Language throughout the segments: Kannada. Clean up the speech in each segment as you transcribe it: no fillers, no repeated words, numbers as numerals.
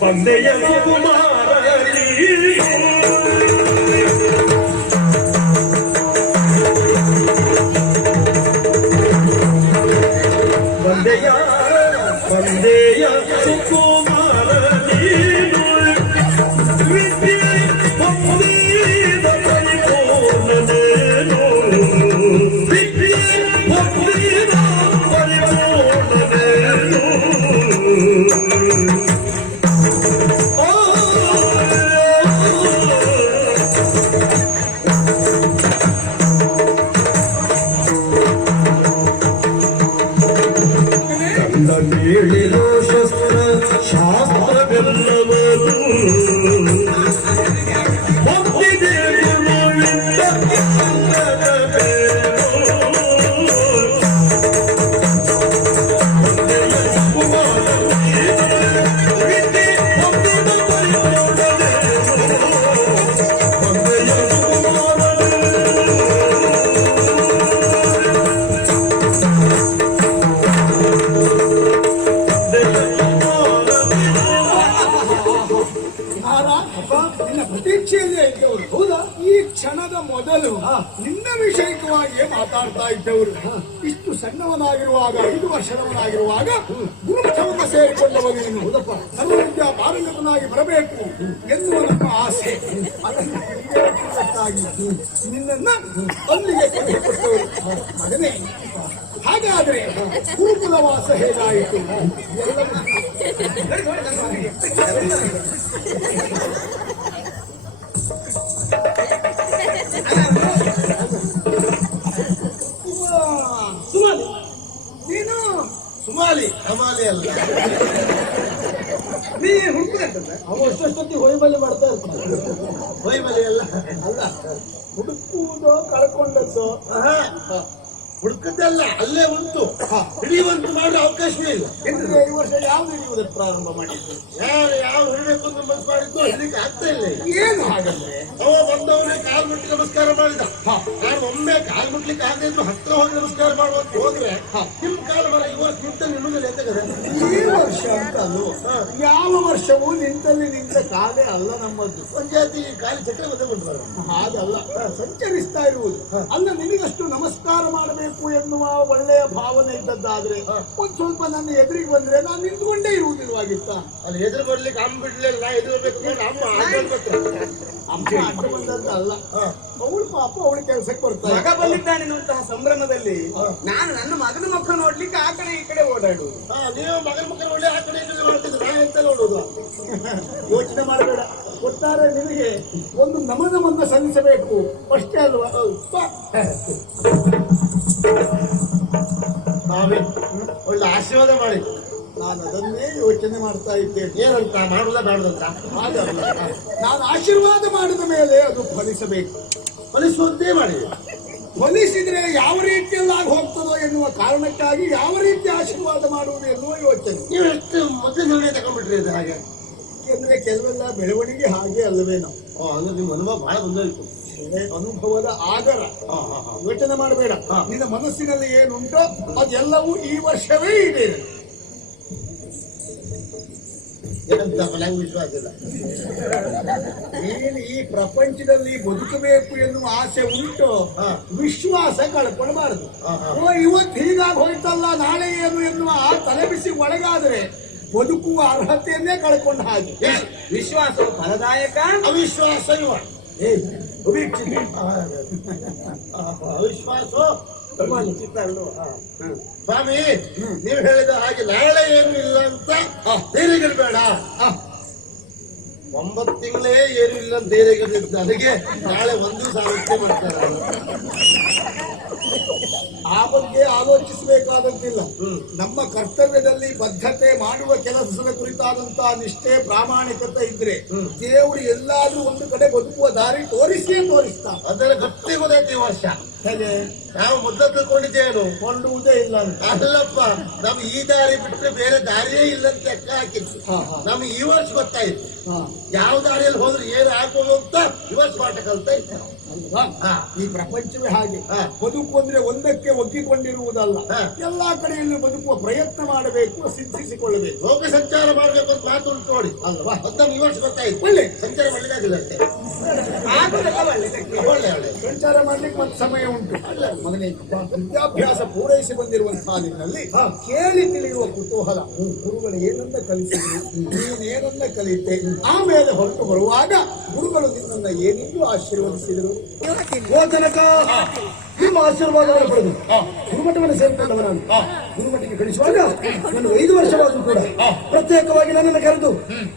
ಬಂದೆಯ ಕುಮಾರ ಬಂದೆಯ ಬಂದೆಯ ಸುಕುಮಾರ ನೀನು ವಿದ್ಯೆ ಭಕ್ತಿದ ಪರಿಪೂರ್ಣನೇನು ವಿದ್ಯೆ ಭಕ್ತಿದ ಪರಿಪೂರ್ಣನೇನು ಹೇಳಿರೋ ಶಸ್ತ್ರ ಶಾಸ್ತ್ರವೆಲ್ಲವರು ಹೌದಾ? ಈ ಕ್ಷಣದ ಮೊದಲು ನಿನ್ನ ವಿಷಯಕವಾಗಿ ಮಾತಾಡ್ತಾ ಇದ್ದವರು ಇಷ್ಟು ಸಣ್ಣವನಾಗಿರುವಾಗ 5 ವರ್ಷದವನಾಗಿರುವಾಗ ಗುರುಮಠವನ್ನು ಸೇರಿಕೊಂಡವರು ನೀನು ಸರ್ವವಿದ್ಯಾ ಪಾರಂಗತನಾಗಿ ಬರಬೇಕು ಎನ್ನುವ ನಮ್ಮ ಆಸೆ. ಅದನ್ನು ನಿನ್ನನ್ನ ಅಲ್ಲಿಗೆ ಕೊಟ್ಟವರು ಮಗನೇ. ಹಾಗಾದ್ರೆ ಗುರುಕುಲವಾಸ ಹೇಗಾಯಿತು? ನೀನು ಸುಮಾಲಿ ಹಮಾಲಿ ಅಲ್ಲ, ನೀ ಹುಡುಕುತ್ತಂತ ಅವ ಅಷ್ಟೊತ್ತಿಗೆ ಹೊಯ್ಬಲಿ ಮಾಡ್ತಾ ಇರ್ತಾನೆ. ಹೊಯ್ಬಲಿ ಅಲ್ಲ ಅಲ್ಲ, ಹುಡುಕುವುದು ಕಳ್ಕೊಂಡದ್ದು ಹುಡುಕದ್ದಲ್ಲ, ಅಲ್ಲೇ ಉಂಟು. ಹಿಡಿಯುವಂತೂ ಮಾಡೋ ಅವಕಾಶವೇ ಇಲ್ಲ. ಈ ವರ್ಷ ಯಾವ್ದು ಹಿಡಿಯುವುದಕ್ಕೆ ಪ್ರಾರಂಭ ಮಾಡಿದ್ದು? ಯಾವ ಹಿಡಿಬೇಕು ಅಂತ ಮನಸ್ಸು ಮಾಡಿದ್ದು ಹಿಡಿಲಿಕ್ಕೆ ಆಗ್ತಾ ಇಲ್ಲ. ಏನು ಹಾಗಂದ್ರೆ ಅವ ಬಂದವನೇ ಕಾಲ್ ಮುಟ್ಟಿ ನಮಸ್ಕಾರ ಮಾಡಿದ. ನಾನು ಒಮ್ಮೆ ಕಾಲ್ ಮುಟ್ಲಿಕ್ಕೆ ಆಗದೆ ಇದ್ರು ಹತ್ರ ಹೋಗಿ ನಮಸ್ಕಾರ ಮಾಡುವಂತ ಹೋದ್ರೆ ನಿಮ್ ಕಾಲ ಮರ ಈ ವರ್ಷ ನಿಂತಲ್ಲಿ ನಿಲ್ಲುದಿಲ್ಲ ಎಂತಗದೆ. ಈ ವರ್ಷ ಅಂತಲ್ಲೂ ಯಾವ ವರ್ಷವೂ ನಿಂತಲ್ಲಿ ನಿಂತ ಕಾಲೇ ಅಲ್ಲ ನಮ್ಮದ್ದು. ಪಂಚಾಯತಿ ಕಾಲಿ ಚಕ್ರ ಮತ್ತೆ ಬಂದು ಹಾಗಲ್ಲ, ಸಂಚರಿಸ್ತಾ ಇರುವುದು. ಅಲ್ಲ, ನಿನಗಷ್ಟು ನಮಸ್ಕಾರ ಮಾಡಬೇಕು ಎನ್ನುವ ಒಳ್ಳೆಯ ಭಾವನೆ ಇದ್ದದ್ದಾದ್ರೆ ಒಂದ್ ಸ್ವಲ್ಪ ನನ್ನ ಎದುರಿಗೆ ಬಂದ್ರೆ ನಾನು ನಿಂತ್ಕೊಂಡೇ ಇರುವುದಿಲ್ವಾಗಿತ್ತ. ಅಲ್ಲಿ ಎದುರು ಬರ್ಲಿಕ್ಕೆ ಅಮ್ಮ ಬಿಡ್ಲಿಲ್ಲ, ನಾ ಎದುರು ಬೇಕು ಅಮ್ಮ ಅಮ್ಮ ಅಡ್ಡ ಬಂದದ್ದು ಅಲ್ಲ. ಅವಳು ಪಾಪ ಅವಳು ಕೆಲಸಕ್ಕೆ ಬರ್ತಾರೆ. ಮಗ ಬಂದಿದ್ದಾನೆನ್ನುವಂತಹ ಸಂಭ್ರಮದಲ್ಲಿ ನಾನು ನನ್ನ ಮಗನ ಮುಖ ನೋಡ್ಲಿಕ್ಕೆ ಆ ಕಡೆ ಈ ಕಡೆ ಓಡಾಡುವುದು. ನೀವು ಮಗನ ಮುಖ ನೋಡಿ ಆ ಕಡೆ ಮಾಡ್ತಿದ್ರೆ ನಾ ಎಂತ ನೋಡುದು? ಯೋಚನೆ ಮಾಡಬೇಡ. ಒಟ್ಟಾರೆ ನಿನಗೆ ಒಂದು ನಮನವನ್ನ ಸಲ್ಲಿಸಬೇಕು ಅಷ್ಟೇ ಅಲ್ವಾ? ನಾವೇ ಒಳ್ಳೆ ಆಶೀರ್ವಾದ ಮಾಡಿ. ನಾನು ಅದನ್ನೇ ಯೋಚನೆ ಮಾಡ್ತಾ ಇದ್ದೇನೆ. ಏನಂತ ಮಾಡುದ ಬೇಡದಂತ? ಹಾಗಲ್ಲ, ನಾನು ಆಶೀರ್ವಾದ ಮಾಡಿದ ಮೇಲೆ ಅದು ಫಲಿಸಬೇಕು. ಫಲಿಸುವಂತೆ ಮಾಡಿ. ಫಲಿಸಿದ್ರೆ ಯಾವ ರೀತಿಯಲ್ಲಾಗಿ ಹೋಗ್ತದೋ ಎನ್ನುವ ಕಾರಣಕ್ಕಾಗಿ ಯಾವ ರೀತಿ ಆಶೀರ್ವಾದ ಮಾಡುವುದು ಎನ್ನುವ ಯೋಚನೆ. ನೀವು ಎಷ್ಟು ಮೊದಲು ನಿರ್ಣಯ ತಗೊಂಡ್ಬಿಟ್ರಿ ಅದು? ಹಾಗೆ ಯಾಕೆಂದ್ರೆ ಕೆಲವೆಲ್ಲ ಬೆಳವಣಿಗೆ ಹಾಗೆ ಅಲ್ಲವೇ ನಾವು. ಅಂದ್ರೆ ನಿಮ್ಮ ಅನುಭವ ಬಹಳ ಬಂದಾಯ್ತು. ಅನುಭವದ ಆಗರ ಯೋಚನೆ ಮಾಡಬೇಡ. ನಿನ್ನ ಮನಸ್ಸಿನಲ್ಲಿ ಏನುಂಟೋ ಅದೆಲ್ಲವೂ ಈ ವರ್ಷವೇ ಇದೆ. ವಿಶ್ವಾಸ ಇಲ್ಲ. ನೀನು ಈ ಪ್ರಪಂಚದಲ್ಲಿ ಬದುಕಬೇಕು ಎನ್ನುವ ಆಸೆ ಉಂಟು, ವಿಶ್ವಾಸ ಕಳ್ಕೊಳ್ಬಾರದು. ಇವತ್ತು ಹೀಗಾಗಿ ಹೋಯ್ತಲ್ಲ ನಾಳೆ ಏನು ಎನ್ನುವ ತಲೆಬಿಸಿ ಒಳಗಾದ್ರೆ ಬದುಕುವ ಅರ್ಹತೆಯನ್ನೇ ಕಳ್ಕೊಂಡ ಹಾಗೆ. ವಿಶ್ವಾಸವು ಫಲದಾಯಕ, ಅವಿಶ್ವಾಸ ಇವ ಅವಿಶ್ವಾಸ ಸ್ವಾಮಿ. ನೀವು ಹೇಳಿದ ಹಾಗೆ ನಾಳೆ ಏನು ಇಲ್ಲ ಅಂತ ಧೈರ್ಯಗಿಡಬೇಡ. 9 ತಿಂಗಳೇ ಏನು ಇಲ್ಲ ಅಂತ ಧೈರ್ಯಗಿಡಿದ್ದ ಅದಕ್ಕೆ ನಾಳೆ 1 ಸಾವಿರ ಮಾಡ್ತಾರೆ. ಆ ಬಗ್ಗೆ ಆಲೋಚಿಸಬೇಕಾದಂತಿಲ್ಲ. ನಮ್ಮ ಕರ್ತವ್ಯದಲ್ಲಿ ಬದ್ಧತೆ ಮಾಡುವ ಕೆಲಸದ ಕುರಿತಾದಂತಹ ನಿಷ್ಠೆ ಪ್ರಾಮಾಣಿಕತೆ ಇದ್ರೆ ದೇವರು ಎಲ್ಲಾದ್ರೂ ಒಂದು ಕಡೆ ಬದುಕುವ ದಾರಿ ತೋರಿಸಿಯೇ ತೋರಿಸ್ತಾನೆ. ಅದರ ಗಟ್ಟಿ ಗೊತ್ತಾಯ್ತು ಈ ವರ್ಷ. ಹೇಗೆ ನಾವು ಮೊದಲು ತಿಳ್ಕೊಂಡಿದ್ದೇನು? ಕೊಂಡುವುದೇ ಇಲ್ಲ ಅಂತ. ಅಲ್ಲಪ್ಪ, ನಮ್ ಈ ದಾರಿ ಬಿಟ್ಟರೆ ಬೇರೆ ದಾರಿಯೇ ಇಲ್ಲ ಅಂತ ಲೆಕ್ಕ ಹಾಕಿತ್ತು. ನಮ್ಗೆ ಈ ವರ್ಷ ಗೊತ್ತಾಯ್ತು ಯಾವ ದಾರಿಯಲ್ಲಿ ಹೋದ್ರೆ ಏನು ಆಗ್ಬೋದು ಅಂತ ಈ ವರ್ಷ ಪಾಠ ಕಲ್ತಾ ಇತ್ತು. ಅಲ್ವಾ? ಹಾ. ಈ ಪ್ರಪಂಚವೇ ಹಾಗೆ. ಹಾ. ಬದುಕು ಅಂದ್ರೆ ಒಂದಕ್ಕೆ ಒಗ್ಗಿಕೊಂಡಿರುವುದಲ್ಲ. ಹಾ. ಎಲ್ಲಾ ಕಡೆಯಲ್ಲಿ ಬದುಕುವ ಪ್ರಯತ್ನ ಮಾಡಬೇಕು, ಸಿದ್ಧಿಸಿಕೊಳ್ಳಬೇಕು. ಲೋಕ ಸಂಚಾರ ಮಾಡ್ಬೇಕು ಅಂತ ಮಾತು ಉಂಟು ನೋಡಿ ಅಲ್ವಾ? ಅದನ್ನ ಈ ವರ್ಷ ಗೊತ್ತಾಯ್ತು. ಒಳ್ಳೆ ಸಂಚಾರ ಮಾಡ್ಲಿಕ್ಕಾಗಿಲ್ಲ ಅಷ್ಟೇ. ಆಗುದಲ್ಲ ಒಳ್ಳೆದಕ್ಕೆ. ಒಳ್ಳೆ ಒಳ್ಳೆ ಸಂಚಾರ ಮಾಡ್ಲಿಕ್ಕೆ ಮತ್ತೆ ಸಮಯ ಉಂಟು. ಮಗನೇ, ವಿದ್ಯಾಭ್ಯಾಸ ಪೂರೈಸಿ ಬಂದಿರುವಂತಹ ನಿನ್ನಲ್ಲಿ ಕೇಳಿ ತಿಳಿಯುವ ಕುತೂಹಲ. ಗುರುಗಳು ಏನನ್ನ ಕಲಿಸಿದ್ರು, ನೀನೇನನ್ನ ಕಲಿತೆ, ಆಮೇಲೆ ಹೊರಟು ಬರುವಾಗ ಗುರುಗಳು ನಿನ್ನನ್ನ ಏನೆಂದು ಆಶೀರ್ವದಿಸಿದರು. ಓ ತನಕ ನಿಮ್ಮ ಆಶೀರ್ವಾದವನ್ನು ಪಡೆದು ಗುರುಮಠವನ್ನು ಸೇರಿಕೊಂಡವ ನಾನು. ಗುರುಮಠಕ್ಕೆ ಕಳಿಸುವಾಗ ನಾನು 5 ವರ್ಷವಾದರೂ ಕೂಡ ಪ್ರತ್ಯೇಕವಾಗಿ ನನ್ನನ್ನು ಕರೆದು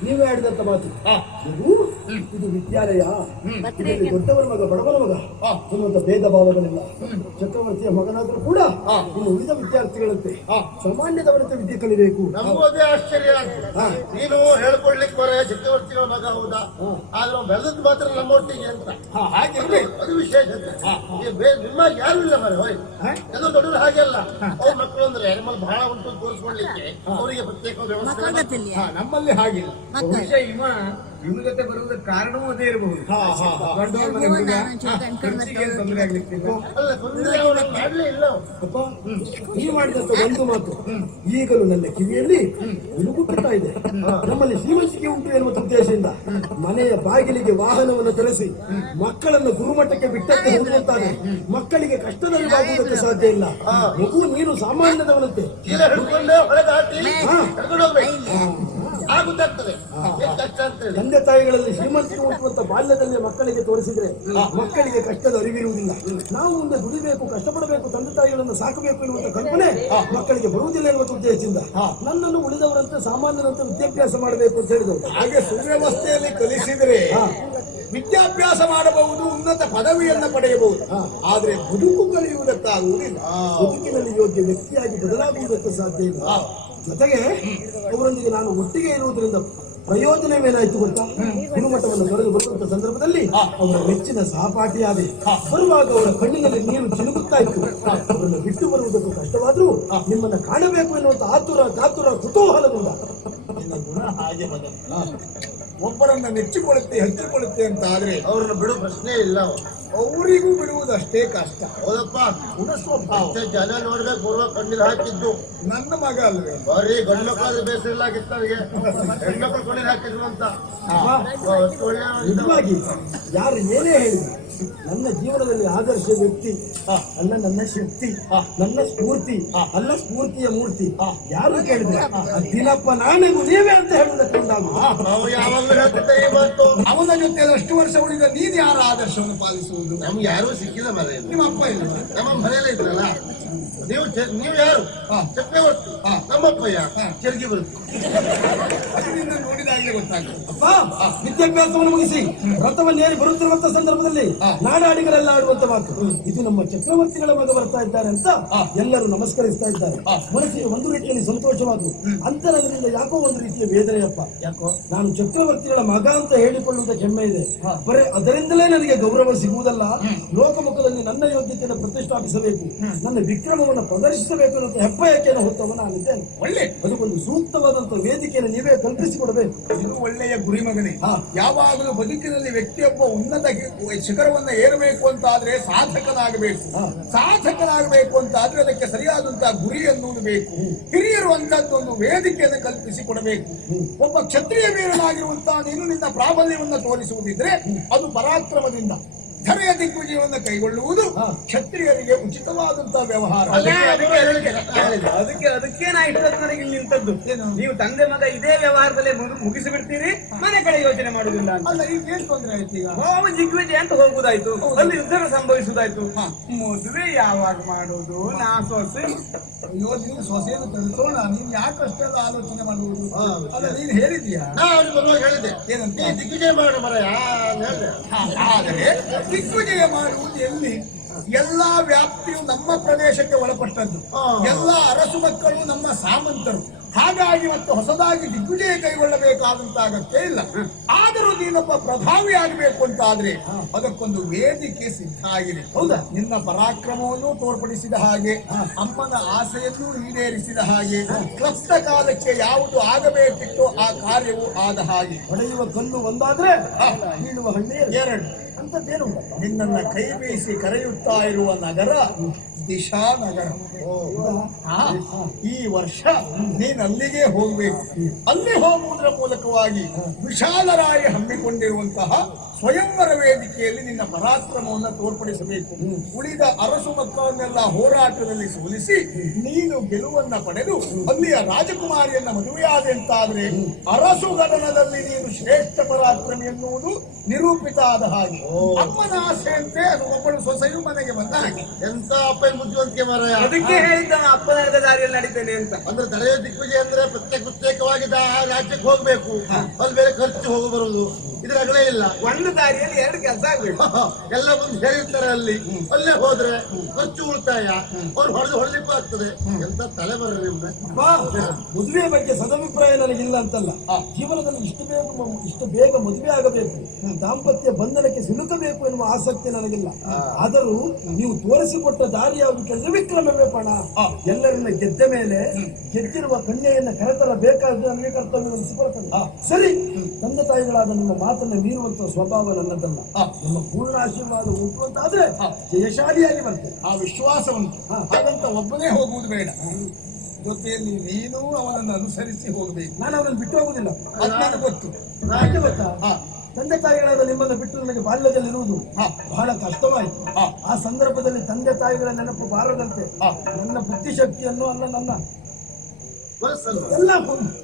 ನೀವೇ ಆಡಿದಂತ ಮಾತು, ಇದು ವಿದ್ಯಾಲಯ, ಇದರಲ್ಲಿ ದೊಡ್ಡವರ ಮಗ ಬಡವರ ಮಗ ಅನ್ನುವಂತ ಭೇದ ಭಾವಗಳಿಲ್ಲ. ಚಕ್ರವರ್ತಿಯ ಮಗನಾದರೂ ಕೂಡ ಇನ್ನು ಉಳಿದ ವಿದ್ಯಾರ್ಥಿಗಳಂತೆ ಸಾಮಾನ್ಯದವರಂತೆ ವಿದ್ಯೆ ಕಲಿಬೇಕು. ನಮಗೂ ಅದೇ ಆಶ್ಚರ್ಯ ಆಗ್ತದೆ. ನೀನು ಹೇಳ್ಕೊಡ್ಲಿಕ್ಕೆ ಬರ ಚಕ್ರವರ್ತಿಗಳ ಮಗ ಹೌದಾ, ಆದ್ರೆ ಅವ್ನು ಬೆಳೆದದ್ದು ಮಾತ್ರ ನಮ್ಮೊಟ್ಟಿಗೆ ಅಂತ. ಹಾಗೆ ಅದು ವಿಶೇಷತೆ. ನಿಮ್ಮ ಯಾರು ಇಲ್ಲ ಮರೆ ಹೋಯ್ ಎಲ್ಲ ದೊಡ್ಡದು ಹಾಗೆ ಅಲ್ಲ. ಅವ್ರ ಮಕ್ಕಳು ಅಂದ್ರೆ ನಮ್ಮಲ್ಲಿ ಬಹಳ ಉಂಟು ತೋರಿಸ್ಕೊಡ್ಲಿಕ್ಕೆ ಅವರಿಗೆ ಪ್ರತ್ಯೇಕ ವ್ಯವಸ್ಥೆ. ನಮ್ಮಲ್ಲಿ ಹಾಗಿಲ್ಲ. ಬಹುಶಃ ಇವ್ರ ಜೊತೆ ಬರುವುದಕ್ಕೆ ಕಾರಣವೂ ಅದೇ ಇರಬಹುದು. ದೊಡ್ಡವ್ರ ಮನೆ ಹುಡುಗ, ಖರ್ಚಿಗೆ ಏನ್ ತೊಂದರೆ ಆಗ್ಲಿಕ್ಕಿಲ್ಲ. ಅಲ್ಲ ತೊಂದರೆ ಅವ್ರು ಮಾಡ್ಲೇ ಇಲ್ಲ ಅವ್ರು. ಅಪ್ಪ, ನೀವು ಮಾಡಿದಂತ ಒಂದು ಮಾತು ಈಗಲೂ ನನ್ನ ಕಿವಿಯಲ್ಲಿ ಗುರುಗುಟ್ಟುತ್ತಾ ಇದೆ. ನಮ್ಮಲ್ಲಿ ಶ್ರೀಮಂತಿಕೆ ಉಂಟು ಎನ್ನುವ ಉದ್ದೇಶದಿಂದ ಮನೆಯ ಬಾಗಿಲಿಗೆ ವಾಹನವನ್ನು ತರಿಸಿ ಮಕ್ಕಳನ್ನು ಗುರುಮಠಕ್ಕೆ ಬಿಟ್ಟಕ್ಕೆ ಹೋಗುವಂತಾನೆ ಮಕ್ಕಳಿಗೆ ಕಷ್ಟದಲ್ಲಿರುವುದಕ್ಕೆ ಸಾಧ್ಯ ಇಲ್ಲ. ಮಗು ನೀನು ಸಾಮಾನ್ಯದವನಂತೆ ಚೀಲ ಹಿಡ್ಕೊಂಡು ಹೊಳೆದ ಹಾಕಿ ಕರ್ಕೊಂಡು ಹೋಗ್ಬೇಕು. ಆಗುತ್ತಾಗ್ತದೆ ಕಷ್ಟ ಅಂತ ಹೇಳಿ. ತಂದೆ ತಾಯಿಗಳಲ್ಲಿ ಶ್ರೀಮಂತಿಕೆ ಉಂಟುವಂತ ಬಾಲ್ಯದಲ್ಲಿ ಮಕ್ಕಳಿಗೆ ತೋರಿಸಿದ್ರೆ ಮಕ್ಕಳಿಗೆ ಕಷ್ಟದ ಅರಿವಿರುವುದಿಲ್ಲ. ನಾವು ಮುಂದೆ ದುಡಿಬೇಕು, ಕಷ್ಟಪಡಬೇಕು, ತಂದೆ ತಾಯಿಗಳನ್ನು ಸಾಕಬೇಕು ಎನ್ನುವಂತ ಕಲ್ಪನೆ ಮಕ್ಕಳಿಗೆ ಬರುವುದಿಲ್ಲ ಎನ್ನುವ ಉದ್ದೇಶದಿಂದ ನನ್ನನ್ನು ಉಳಿದವರಂತೆ ಸಾಮಾನ್ಯರಂತೆ ವಿದ್ಯಾಭ್ಯಾಸ ಮಾಡಬೇಕು ಅಂತ ಹೇಳಿದರು. ಹಾಗೆ ಸುವ್ಯವಸ್ಥೆಯಲ್ಲಿ ಕಲಿಸಿದರೆ ವಿದ್ಯಾಭ್ಯಾಸ ಮಾಡಬಹುದು, ಉನ್ನತ ಪದವಿಯನ್ನ ಪಡೆಯಬಹುದು. ಆದ್ರೆ ಬದುಕು ಕಲಿಯುವುದಕ್ಕಾಗುವುದಿಲ್ಲ. ಬದುಕಿನಲ್ಲಿ ಯೋಗ್ಯ ವ್ಯಕ್ತಿಯಾಗಿ ಬದಲಾಗುವುದಕ್ಕೆ ಸಾಧ್ಯ ಇಲ್ಲ. ಜೊತೆಗೆ ಅವರೊಂದಿಗೆ ನಾನು ಒಟ್ಟಿಗೆ ಇರುವುದರಿಂದ ಪ್ರಯೋಜನವೇನಾಯ್ತು ಗೊತ್ತಾ? ಗುರುಮಠವನ್ನು ತೊರೆದು ಬರುವಂತ ಸಂದರ್ಭದಲ್ಲಿ ಅವರ ಮೆಚ್ಚಿನ ಸಹಪಾಠಿಯಾದೆ ಬರುವಾಗ ಅವರ ಕಣ್ಣಿನಲ್ಲಿ ನೀರು ಚಿನುಗುತ್ತಾ ಇತ್ತು. ಅವರನ್ನು ಬಿಟ್ಟು ಬರುವುದಕ್ಕೂ ಕಷ್ಟವಾದ್ರೂ ನಿಮ್ಮನ್ನ ಕಾಣಬೇಕು ಎನ್ನುವಂತ ಆತುರ ಕಾತುರ ಕುತೂಹಲದಿಂದ ನಿನ್ನ ಗುಣ ಹಾಗೆ ಮಗ. ಒಬ್ಬರನ್ನ ನೆಚ್ಚಿಕೊಳ್ಳುತ್ತೆ, ಹಚ್ಚಿಕೊಳ್ಳುತ್ತೆ ಅಂತ ಆದ್ರೆ ಅವ್ರನ್ನ ಬಿಡೋ ಪ್ರಶ್ನೆ ಇಲ್ಲ. ಅವರಿಗೂ ಬಿಡುವುದಷ್ಟೇ ಕಷ್ಟ. ಹೌದಪ್ಪ, ಗುಣ ಸ್ವಭಾವ. ಮತ್ತೆ ಜನ ನೋಡ್ಬೇಕು ಬರುವ ಕಣ್ಣೀರು ಹಾಕಿದ್ದು. ನನ್ನ ಮಗ ಅಲ್ವೇ? ಬರೀ ಗಂಡು ಮಕ್ಕಳಾದ್ರೆ ಬೇಸರ ಆಗಿತ್ತು ಅವರಿಗೆ, ಹೆಣ್ಮಕ್ಳು ಕಣ್ಣೀರು ಹಾಕಿದ್ರು ಅಂತ. ನಿಜವಾಗಿ ಯಾರು ಏನೇ ಹೇಳಿದ್ರು ನನ್ನ ಜೀವನದಲ್ಲಿ ಆದರ್ಶ ವ್ಯಕ್ತಿ ಅಲ್ಲ, ನನ್ನ ಶಕ್ತಿ, ನನ್ನ ಸ್ಫೂರ್ತಿ ಅಲ್ಲ, ಸ್ಫೂರ್ತಿಯ ಮೂರ್ತಿ. ಯಾರು ಕೇಳಿದ್ರೆ ದಿನಪ್ಪ ನಾನೆಗೂ ನೀವೇ ಅಂತ ಹೇಳುವುದಕ್ಕೆ ನಾವು ಯಾವಾಗಲೂ ಹೇಳ್ತಿದ್ದ ಈ ಮಾತು. ಅವನ ಜೊತೆ ಅಷ್ಟು ವರ್ಷ ಉಳಿದ ನೀನು ಯಾರ ಆದರ್ಶವನ್ನು ಪಾಲಿಸುವುದು? ನಮ್ಗೆ ಯಾರೂ ಸಿಕ್ಕಿಲ್ಲ ಮನೆ. ನಿಮ್ಮ ಅಪ್ಪ ಇಲ್ಲ, ನಮ್ಮ ಮನೆಯಲ್ಲೇ ಇದ್ರಲ್ಲ. ನೀವು ಯಾರು? ಚಕ್ರವರ್ತಿ. ನಮ್ಮಪ್ಪಯ್ಯ ಚೆರ್ಗಿ ಬರುತ್ತೆ. ಅದರಿಂದ ನೋಡಿದಾಗಲೇ ಗೊತ್ತಾಗ್ತದೆ. ಅಪ್ಪ, ವಿದ್ಯಾಭ್ಯಾಸವನ್ನು ಮುಗಿಸಿ ರಥವನ್ನೇರಿ ಬರುತ್ತಿರುವಂತ ಸಂದರ್ಭದಲ್ಲಿ ನಾಡಾಡಿಗರೆಲ್ಲ ಆಡುವಂತ ಮಾತು, ಇದು ನಮ್ಮ ಚಕ್ರವರ್ತಿಗಳ ಮಗ ಬರ್ತಾ ಇದ್ದಾರೆ ಅಂತ ಎಲ್ಲರೂ ನಮಸ್ಕರಿಸ್ತಾ ಇದ್ದಾರೆ. ಮನಸ್ಸಿಗೆ ಒಂದು ರೀತಿಯಲ್ಲಿ ಸಂತೋಷವಾದ್ರು, ಅಂತರದಿಂದ ಯಾಕೋ ಒಂದು ರೀತಿಯ ವೇದನೆಯಪ್ಪ. ಯಾಕೋ ನಾನು ಚಕ್ರವರ್ತಿಗಳ ಮಗ ಅಂತ ಹೇಳಿಕೊಳ್ಳುವುದಕ್ಕೆ ಹೆಮ್ಮೆ ಇದೆ. ಬರೇ ಅದರಿಂದಲೇ ನನಗೆ ಗೌರವ ಸಿಗುವುದಲ್ಲ, ಲೋಕಮುಖದಲ್ಲಿ ನನ್ನ ಯೋಗ್ಯತೆಯನ್ನು ಪ್ರತಿಷ್ಠಾಪಿಸಬೇಕು, ನನ್ನ ವಿಕ್ರಮವನ್ನು ಪ್ರದರ್ಶಿಸಬೇಕು ಅನ್ನೋ ಹೆಬ್ಬಯಕೆಯನ್ನು ಹೊತ್ತವ ನಾನಿದ್ದೇನೆ. ಒಳ್ಳೆ ಅದಕ್ಕೊಂದು ಸೂಕ್ತವಾದಂತ ವೇದಿಕೆಯನ್ನು ನೀವೇ ಕಲ್ಪಿಸಿಕೊಡಬೇಕು. ಇದು ಒಳ್ಳೆಯ ಗುರಿ ಮಗನೇ. ಯಾವಾಗಲೂ ಬದುಕಿನಲ್ಲಿ ವ್ಯಕ್ತಿಯೊಬ್ಬ ಉನ್ನತ ಶಿಖರವನ್ನ ಏರಬೇಕು ಅಂತ ಆದ್ರೆ ಸಾಧಕನಾಗಬೇಕು. ಸಾಧಕನಾಗಬೇಕು ಅಂತ ಆದ್ರೆ ಅದಕ್ಕೆ ಸರಿಯಾದಂತಹ ಗುರಿ ಎನ್ನುವುದು ಬೇಕು. ಹಿರಿಯರು ಅಂತದ್ದು ಒಂದು ವೇದಿಕೆಯನ್ನು ಕಲ್ಪಿಸಿ ಕೊಡಬೇಕು. ಒಬ್ಬ ಕ್ಷತ್ರಿಯ ವೀರನಾಗಿರುವಂತಹ ನೀನು ನಿನ್ನ ಪ್ರಾಬಲ್ಯವನ್ನು ತೋರಿಸುವುದಿದ್ರೆ ಅದು ಪರಾಕ್ರಮದಿಂದ ಧರೆಯ ದಿಗ್ವಿಜಯವನ್ನು ಕೈಗೊಳ್ಳುವುದು ಕ್ಷತ್ರಿಯರಿಗೆ ಉಚಿತವಾದಂತಹ ವ್ಯವಹಾರ. ಅದಕ್ಕೆ ನಾ ಇಷ್ಟೊತ್ತು ನನಗೆ ಇಲ್ಲಿ ನಿಂತದ್ದು. ನೀವು ತಂದೆ ಮಗ ಇದೇ ವ್ಯವಹಾರದಲ್ಲೇ ಮುಗಿಸಿ ಬಿಡ್ತೀರಿ, ಮನೆ ಕಡೆ ಯೋಚನೆ ಮಾಡುದಿಲ್ಲ ಅಂತ. ಅಲ್ಲ, ಈಗ ಏನ್ ತೊಂದರೆ ಆಯ್ತು? ಈಗ ನಾವು ದಿಗ್ವಿಜಯ ಅಂತ ಹೋಗುದಾಯ್ತು, ಅಲ್ಲಿ ಯುದ್ಧ ಸಂಭವಿಸುದಾಯ್ತು. ಮದುವೆ ಯಾವಾಗ ಮಾಡುವುದು? ನಾ ಸೊಸೆ ನೀನು ಸೊಸೆಯನ್ನು ತರಿಸೋಣ, ನೀನ್ ಯಾಕಷ್ಟೆಲ್ಲ ಆಲೋಚನೆ ಮಾಡುವುದು? ಅಲ್ಲ, ನೀನ್ ಹೇಳಿದ್ಯಾ? ಅವ್ರಿಗೆ ಬರುವಾಗ ಹೇಳಿದೆ ಏನಂತ? ದಿಗ್ವಿಜಯ ಮಾಡು ಮರ ಹೇಳಿದೆ. ಆದರೆ ದಿಗ್ವಿಜಯ ಮಾಡುವುದು ಎಲ್ಲಿ? ಎಲ್ಲಾ ವ್ಯಾಪ್ತಿಯು ನಮ್ಮ ಪ್ರದೇಶಕ್ಕೆ ಒಳಪಟ್ಟದ್ದು. ಎಲ್ಲಾ ಅರಸು ಮಕ್ಕಳು ನಮ್ಮ ಸಾಮಂತರು. ಹಾಗಾಗಿ ಮತ್ತು ಹೊಸದಾಗಿ ದಿಗ್ವಿಜಯ ಕೈಗೊಳ್ಳಬೇಕಾದಂತ ಅಗತ್ಯ ಇಲ್ಲ. ಆದರೂ ನೀನೊಬ್ಬ ಪ್ರಭಾವಿ ಆಗಬೇಕು ಅಂತ ಆದ್ರೆ ಅದಕ್ಕೊಂದು ವೇದಿಕೆ ಸಿದ್ಧ ಆಗಿದೆ. ಹೌದಾ? ನಿನ್ನ ಪರಾಕ್ರಮವನ್ನು ತೋರ್ಪಡಿಸಿದ ಹಾಗೆ, ಅಮ್ಮನ ಆಸೆಯನ್ನು ಈಡೇರಿಸಿದ ಹಾಗೆ, ಕ್ಲಪ್ತ ಕಾಲಕ್ಕೆ ಯಾವುದು ಆಗಬೇಕಿತ್ತೋ ಆ ಕಾರ್ಯವು ಆದ ಹಾಗೆ. ಹೊಡೆಯುವ ಕಲ್ಲು ಒಂದಾದ್ರೆ ಬೀಳುವ ಹಣ್ಣೆ ಎರಡು. ಅಂಥದ್ದೇನು ಉಂಟು? ನಿನ್ನನ್ನ ಕೈ ಬೀಸಿ ಕರೆಯುತ್ತಾ ಇರುವ ನಗರ ದಿಶಾ ನಗರ. ಆ, ಈ ವರ್ಷ ನೀನು ಅಲ್ಲಿಗೆ ಹೋಗ್ಬೇಕು. ಅಲ್ಲಿ ಹೋಗುವುದರ ಮೂಲಕವಾಗಿ ವಿಶಾಲರಾಯ ಹಮ್ಮಿಕೊಂಡಿರುವಂತಹ ಸ್ವಯಂವರ ವೇದಿಕೆಯಲ್ಲಿ ನಿನ್ನ ಪರಾಕ್ರಮವನ್ನು ತೋರ್ಪಡಿಸಬೇಕು. ಉಳಿದ ಅರಸು ಮಕ್ಕಳನ್ನೆಲ್ಲ ಹೋರಾಟದಲ್ಲಿ ಸೋಲಿಸಿ ನೀನು ಗೆಲುವನ್ನ ಪಡೆದು ಅಲ್ಲಿಯ ರಾಜಕುಮಾರಿಯನ್ನ ಮದುವೆಯಾದೆ ಅಂತಾದ್ರೆ ಅರಸು ಗಗನದಲ್ಲಿ ನೀನು ಶ್ರೇಷ್ಠ ಪರಾಕ್ರಮಿ ಎನ್ನುವುದು ನಿರೂಪಿತ ಆದ ಹಾಗೆ. ಅಮ್ಮನ ಆಸೆಯಂತೆ ಅದು ಒಬ್ಬಳು ಸೊಸೆಯು ಮನೆಗೆ ಬಂದ ಹಾಗೆ. ಎಂತ ಅಪ್ಪನ ಬುದ್ಧಿವಂತಿಕೆ ಮಾರಾಯ. ಅದಕ್ಕೆ ಹೇಳಿದ್ದ ಅಪ್ಪ ನಡೆದ ದಾರಿಯಲ್ಲಿ ನಡೀತೇನೆ ಅಂತ. ಅಂದ್ರೆ ದರೆಯ ದಿಗ್ವಿಜಯ ಅಂದ್ರೆ ಪ್ರತ್ಯೇಕವಾಗಿ ರಾಜ್ಯಕ್ಕೆ ಹೋಗ್ಬೇಕು, ಅಲ್ಲಿ ಬೇರೆ ಖರ್ಚು ಹೋಗಿ ಬರುದು, ಇದ್ರಾಗಲೇ ಇಲ್ಲ. ಒಂದು ದಾರಿಯಲ್ಲಿ ಎರಡು ಕೆಲಸ ಆಗ್ಬೇಕು. ಎಲ್ಲ ಬಂದು ಹೇಳಿರ್ತಾರೆ ಅಲ್ಲಿ, ಅಲ್ಲೇ ಹೋದ್ರೆ ಖರ್ಚು ಉಳಿತಾಯ, ಅವ್ರು ಹೊಡೆಲಿಕ್ಕೂ ಆಗ್ತದೆ. ಎಂತ ತಲೆ ಬರ್ರಿ ನಿಮ್ಗೆ. ಮದುವೆ ಬಗ್ಗೆ ಸದಭಿಪ್ರಾಯ ನನಗಿಲ್ಲ ಅಂತಲ್ಲ. ಜೀವನದಲ್ಲಿ ಇಷ್ಟು ಬೇಗ ಮದುವೆ ಆಗಬೇಕು, ದಾಂಪತ್ಯ ಬಂಧನಕ್ಕೆ ಸಿಲುಕಬೇಕು ಎನ್ನುವ ಆಸಕ್ತಿ ನನಗಿಲ್ಲ. ಆದರೂ ನೀವು ತೋರಿಸಿಕೊಟ್ಟ ದಾರಿ ಯಾವುದು ಕೇಳಿದ್ರೆ ವಿಕ್ರಮವೇ ಪಣ. ಎಲ್ಲರನ್ನ ಗೆದ್ದ ಮೇಲೆ ಗೆದ್ದಿರುವ ಕನ್ಯೆಯನ್ನ ಕರೆತರಬೇಕಾದ್ರೆ ನನಗೆ ಕರ್ತವ್ಯ ಅನಿಸಿಕೊಳ್ತದೆ. ಸರಿ, ತಂದೆ ತಾಯಿಗಳಾದ ನಿಮ್ಮ ಮಾತನ್ನ ಮೀರುವಂತಹ ಸ್ವಭಾವ ನನ್ನದಲ್ಲ. ನಿಮ್ಮ ಪೂರ್ಣ ಆಶೀರ್ವಾದ ಉಂಟು ಅಂತ ಆದ್ರೆ ಜಯಶಾಲಿಯಾಗಿ ಬರ್ತೇನೆ. ಆ ವಿಶ್ವಾಸ ಉಂಟು. ಹಾಗಂತ ಒಬ್ಬನೇ ಹೋಗುವುದು ಬೇಡ, ಜೊತೆಯಲ್ಲಿ ನೀನು ಅವನನ್ನು ಅನುಸರಿಸಿ ಹೋಗಬೇಕು. ನಾನು ಅವನನ್ನು ಬಿಟ್ಟು ಹೋಗುದಿಲ್ಲ, ಅದು ನನಗೆ ಗೊತ್ತು. ಯಾಕೆ ಗೊತ್ತಾ? ತಂದೆ ತಾಯಿಗಳಾದ ನಿಮ್ಮನ್ನು ಬಿಟ್ಟು ನನಗೆ ಬಾಲ್ಯದಲ್ಲಿರುವುದು ಬಹಳ ಕಷ್ಟವಾಯಿತು. ಆ ಸಂದರ್ಭದಲ್ಲಿ ತಂದೆ ತಾಯಿಗಳ ನೆನಪು ಬಾರದಂತೆ ನನ್ನ ಬುದ್ಧಿಶಕ್ತಿಯನ್ನು ಅಲ್ಲ, ನನ್ನ ಎಲ್ಲ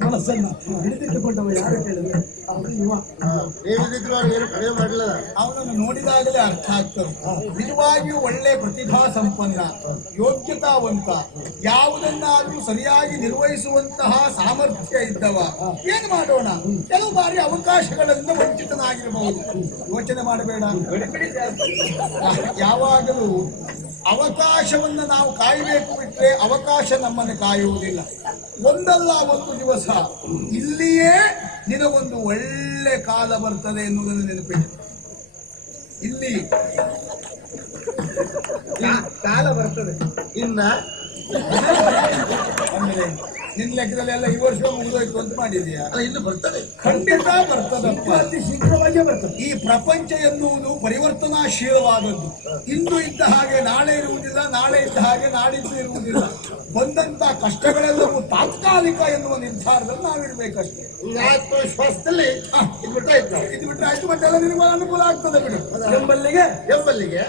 ಮನಸ್ಸನ್ನ ಹಿಡಿದಿಟ್ಟುಕೊಂಡವ ಯಾರು ಕೇಳಿದ್ರೆ ಅವರು ಇವ. ಏನು ಕಡಿಮೆ ಮಾಡಲಿಲ್ಲ. ಅವನನ್ನು ನೋಡಿದಾಗಲೇ ಅರ್ಥ ಆಗ್ತದೆ. ನಿಜವಾಗಿಯೂ ಒಳ್ಳೆ ಪ್ರತಿಭಾ ಸಂಪನ್ನ, ಯೋಗ್ಯತಾವಂತ, ಯಾವುದನ್ನಾದ್ರೂ ಸರಿಯಾಗಿ ನಿರ್ವಹಿಸುವಂತಹ ಸಾಮರ್ಥ್ಯ ಇದ್ದವ. ಏನು ಮಾಡೋಣ, ಕೆಲವು ಬಾರಿ ಅವಕಾಶಗಳಿಂದ ವಂಚಿತನಾಗಿರಬಹುದು. ಯೋಚನೆ ಮಾಡಬೇಡ. ಯಾವಾಗಲೂ ಅವಕಾಶವನ್ನ ನಾವು ಕಾಯಬೇಕು ಬಿಟ್ರೆ ಅವಕಾಶ ನಮ್ಮನ್ನು ಕಾಯುವುದಿಲ್ಲ. ಒಂದಲ್ಲ ಒಂದು ದಿವಸ ಇಲ್ಲಿಯೇ ನಿನಗೊಂದು ಒಳ್ಳೆ ಕಾಲ ಬರ್ತದೆ ಎನ್ನುವುದನ್ನು ನೆನಪಿದೆ. ಇಲ್ಲಿ ಕಾಲ ಬರ್ತದೆ. ಇನ್ನ ಅಂದ್ರೆ ನಿನ್ನ ಲೆಕ್ಕದಲ್ಲಿ ಎಲ್ಲ ಈ ವರ್ಷ ಮುಗಿದೋಯ್ತು ಅಂತ ಮಾಡಿದೀಯಾ? ಇನ್ನು ಬರ್ತದೆ, ಖಂಡಿತ ಬರ್ತದಪ್ಪ, ಅತಿ ಶೀಘ್ರವಾಗಿಯೇ ಬರ್ತದೆ. ಈ ಪ್ರಪಂಚ ಎನ್ನುವುದು ಪರಿವರ್ತನಾಶೀಲವಾದದ್ದು. ಇಂದು ಇದ್ದ ಹಾಗೆ ನಾಳೆ ಇರುವುದಿಲ್ಲ, ನಾಳೆ ಇದ್ದ ಹಾಗೆ ನಾಡಿದ್ದು ಇರುವುದಿಲ್ಲ. ಬಂದಂತ ಕಷ್ಟಗಳೆಲ್ಲವೂ ತಾತ್ಕಾಲಿಕ ಎನ್ನುವ ನಿರ್ಧಾರದಲ್ಲಿ ನಾವಿರ್ಬೇಕಷ್ಟೇ. ಈ ಆತ್ಮವಿಶ್ವಾಸದಲ್ಲಿ ಇದು ಬಿಟ್ಟಾಯ್ತು. ಇದು ಬಿಟ್ಟರೆ ಆಯ್ತು, ಮತ್ತೆಲ್ಲ ನಿನಗೆ ಅನುಕೂಲ ಆಗ್ತದೆ ಬಿಡು. ಎಂಬಲ್ಲಿಗೆ ಎಂಬಲ್ಲಿಗೆ